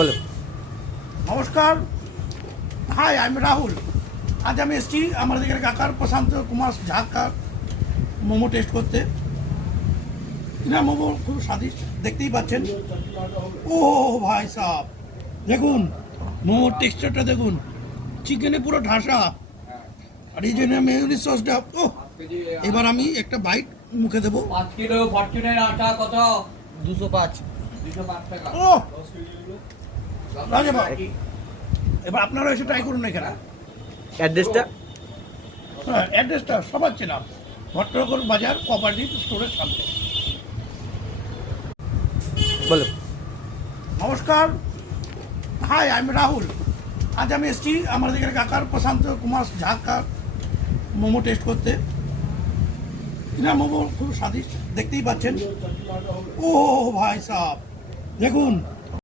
বলো। নমস্কার, high, I am Rahul. আজ আমি এসেছি আমাদের এখানে কাকার প্রশান্ত কুমার ঝাকার মোমো টেস্ট করতে। না, মোমো খুব স্বাদিষ্ট, দেখতেই পাচ্ছেন। ও ভাই সাহেব, দেখুন মোমোর টেক্সচারটা দেখুন, চিকেনে পুরো ঢাসা, আর এই জন্য মেয়োনিজ সসটা। ও, এবার আমি একটা বাইট মুখে দেবো। 5 কিলো ফরচুনের আটা কত? 205। 205 টাকা। ও রাজা ভাই, এবার আপনারা এসে ট্রাই করুন এখানে। অ্যাড্রেসটা? হ্যাঁ, অ্যাড্রেসটা সবার চেনা, ভট্টনগর বাজার কোঅপারেটিভ স্টোরের সামনে। বলো। নমস্কার, হাই, আই এম রাহুল। আজ আমি এসেছি আমাদের এখানে কাকার প্রশান্ত কুমার ঝাকার মোমো টেস্ট করতে। না, মোমো খুব স্বাদিষ্ট, দেখতেই পাচ্ছেন। ও ভাই সাহেব, দেখুন